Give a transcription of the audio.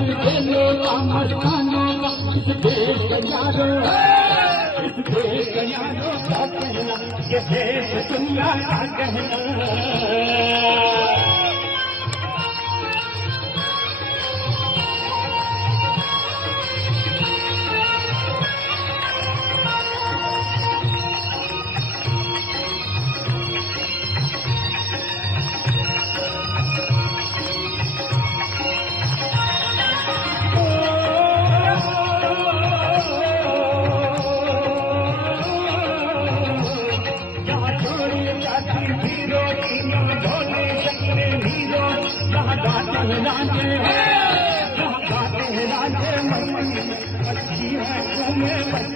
अलबेलो मस्ताना इस देश का यारो इस देश का यारो क्या कहना ये देश तुमरा क्या कहना अच्छी है तुम्हें